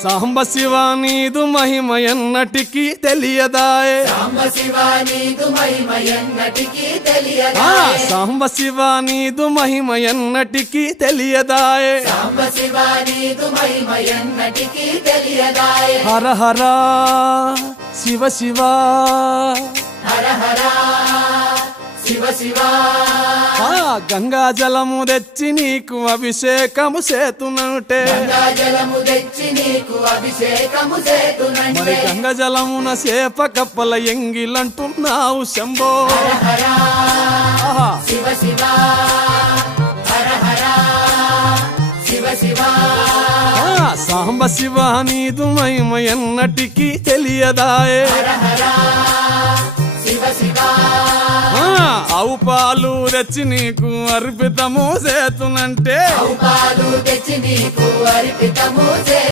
సాంబ శివ నీదు మహిమ ఎన్నటికీ తెలియదాయే సాంబ శివ నీదు మహిమ ఎన్నటికీ తెలియదాయే సాంబ శివ నీదు మహిమ ఎన్నటికీ తెలియదాయే సాంబ శివ నీదు మహిమ ఎన్నటికీ తెలియదాయే హర హర శివ శివ హర హర శివ శివ గంగా జలము తెచ్చి నీకు అభిషేకము చేతునంటే గంగా జలము తెచ్చి నీకు అభిషేకము మరి చేతునంటే గంగ జలమున సేప కప్పల ఎంగిలంటున్నావు శంభో హర హర ఆహా. శివ శివ హర హర శివ శివ సాంబ శివ నీదు మహిమ ఎన్నటికీ తెలియదాయే హర హర శివ శివ ఆవు పాలు తెచ్చి నీకు అర్పితము చేతునంటే పాలు తెచ్చి నీకు అర్పితము